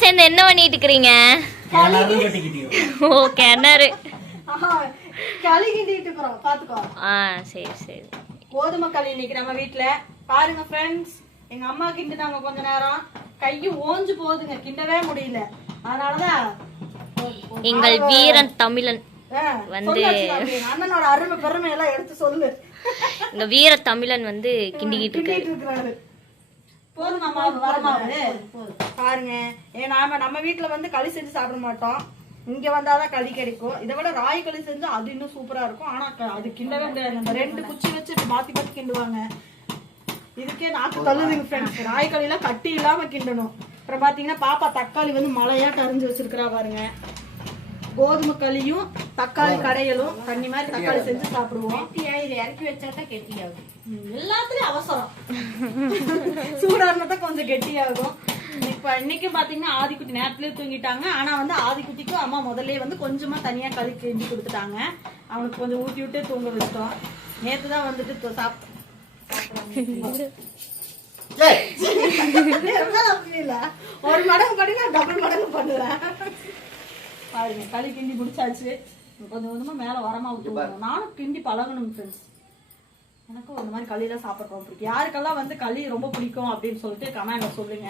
எல்லாம் சேர்ந்து என்ன பண்ணிட்டு இருக்கிறீங்க? ஓ கிணறு. ஆ சரி சரி. கோதுமை களி இன்னைக்கு நம்ம வீட்ல. பாருங்க ஃப்ரெண்ட்ஸ் எங்க அம்மா கிண்டுனாங்க கொஞ்ச நேரம். கையும் ஓஞ்சு போகுதுங்க. கிண்டவே முடியல. அதனாலதான் எங்கள் வீரன் தமிழன் வந்து-. அண்ணனோட அருமை பெருமை எல்லாம் எடுத்து சொல்லு. எங்க வீர தமிழன் வந்து கிண்டிக்கிட்டு இருக்காரு. போதும் அம்மா? வரமாவு பாருங்க. ஏ நாம நம்ம வீட்ல வந்து களி செஞ்சு சாப்பிட மாட்டோம். இங்க வந்தாதான் களி கிடைக்கும். இதை விட ராய் களி செஞ்சா அது இன்னும் சூப்பரா இருக்கும். ஆனா க- அது கிண்டவே முடியாது. ரெண்டு குச்சி வச்சு மாத்தி மாத்தி கிண்டுவாங்க. இதுக்கே நாக்கு தள்ளுதுங்க ஃப்ரெண்ட்ஸ் ராய் கட்டி இல்லாம கிண்டணும். அப்புறம் பாத்தீங்கன்னா பாப்பா தக்காளி வந்து மலையா கரைஞ்சு வச்சிருக்கிறா பாருங்க. கோதுமை களியும் தக்காளி கடையலும் தண்ணி மாதிரி தக்காளி செஞ்சு சாப்பிடுவோம். இறக்கி வச்சா தான் கெட்டியாகும் எல்லாத்துலயும் அவசரம். சூடானதான் கொஞ்சம் கெட்டியாகும். இப்ப இன்னைக்கு பாத்தீங்கன்னா ஆதிக்குட்டி நேரத்துலயே தூங்கிட்டாங்க. ஆனா வந்து ஆதிக்குட்டிக்கும் அம்மா முதல்லயே வந்து கொஞ்சமா தனியா களி கிண்டி கொடுத்துட்டாங்க. அவனுக்கு கொஞ்சம் ஊட்டி விட்டு தூங்க வச்சிட்டோம். நேத்து தான் வந்துட்டு தொ- சாப் இருந்தாலும் அப்படி இல்ல. ஒரு மடங்கு படினா டபுள் மடங்கு பண்ணுவேன். பாருங்க களி கிண்டி முடிச்சாச்சு. கொஞ்சம் கொஞ்சமா மேல வரமா ஊற்றுவோம் நானும் கிண்டி பழகணும் ஃப்ரெண்ட்ஸ் எனக்கும் இந்த மாதிரி களியெல்லாம் சாப்பிட்ற ரொம்ப பிடிக்கும். யாருக்கெல்லாம் வந்து களி ரொம்ப பிடிக்கும் அப்படின்னு சொல்லிட்டு கமெண்ட்ல சொல்லுங்க.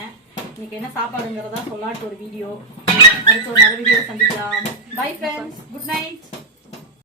இன்னைக்கு என்ன சாப்பாடுங்கிறதா சொல்லாட்டு ஒரு வீடியோ. அடுத்த ஒரு நல்ல வீடியோ சந்திக்கலாம். Bye friends good night